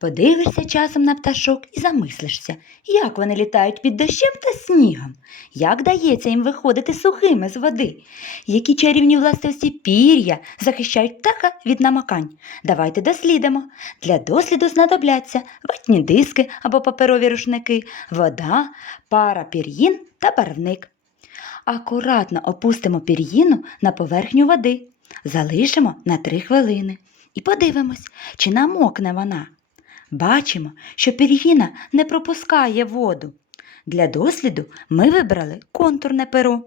Подивишся часом на пташок і замислишся, як вони літають під дощем та снігом, як дається їм виходити сухими з води, які чарівні властивості пір'я захищають птаха від намокань. Давайте дослідимо. Для досліду знадобляться ватні диски або паперові рушники, вода, пара пір'їн та барвник. Акуратно опустимо пір'їну на поверхню води, залишимо на 3 хвилини і подивимось, чи намокне вона. Бачимо, що пір'їна не пропускає воду. Для досліду ми вибрали контурне перо.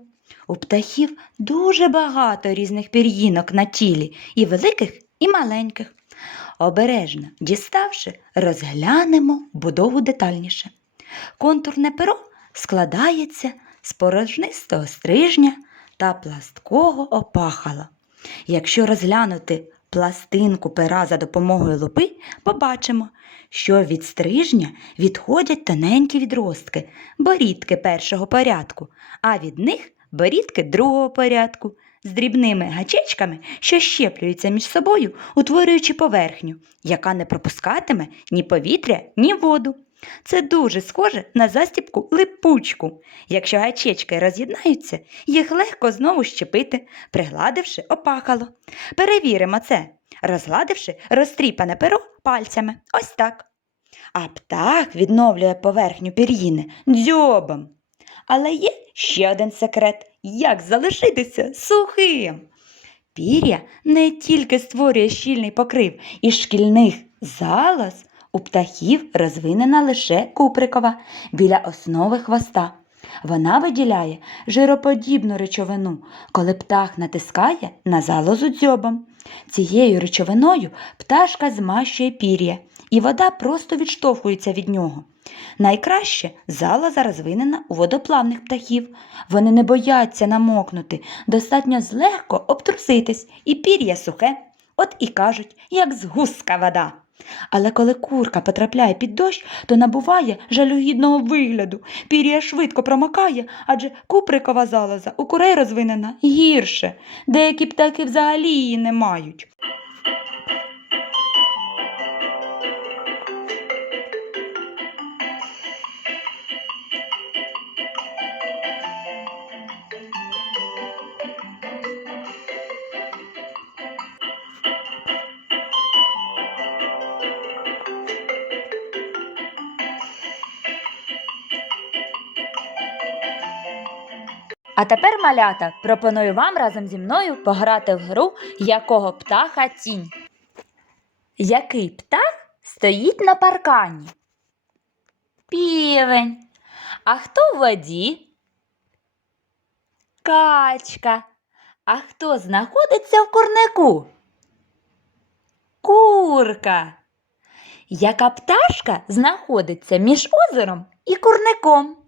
У птахів дуже багато різних пір'їнок на тілі, і великих, і маленьких. Обережно діставши, розглянемо будову детальніше. Контурне перо складається з порожнистого стрижня та пласткого опахала. Якщо розглянути пластинку пера за допомогою лупи, побачимо, що від стрижня відходять тоненькі відростки, борідки першого порядку, а від них борідки другого порядку з дрібними гачечками, що щеплюються між собою, утворюючи поверхню, яка не пропускатиме ні повітря, ні воду. Це дуже схоже на застібку липучку. Якщо гачечки роз'єднаються, їх легко знову щепити, пригладивши опахало. Перевіримо це, розгладивши розтріпане перо пальцями. Ось так. А птах відновлює поверхню пір'їни дзьобом. Але є ще один секрет як залишитися сухим. Пір'я не тільки створює щільний покрив із шкільних залоз, у птахів розвинена лише куприкова біля основи хвоста. Вона виділяє жироподібну речовину, коли птах натискає на залозу дзьобом. Цією речовиною пташка змащує пір'я, і вода просто відштовхується від нього. Найкраще залоза розвинена у водоплавних птахів. Вони не бояться намокнути, достатньо злегко обтруситись, і пір'я сухе. От і кажуть, як з гуска вода. Але коли курка потрапляє під дощ, то набуває жалюгідного вигляду. Пір'я швидко промокає, адже куприкова залоза у курей розвинена гірше. Деякі птахи взагалі її не мають. А тепер, малята, пропоную вам разом зі мною пограти в гру якого птаха тінь. Який птах стоїть на паркані? Півень. А хто в воді? Качка. А хто знаходиться в курнику? Курка. Яка пташка знаходиться між озером і курником?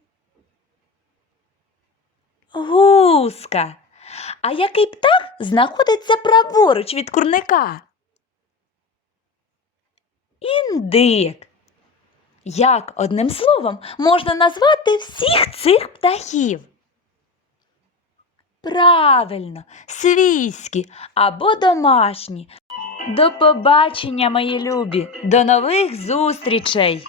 Гуска. А який птах знаходиться праворуч від курника? Індик. Як одним словом можна назвати всіх цих птахів? Правильно, свійські або домашні. До побачення, мої любі, до нових зустрічей!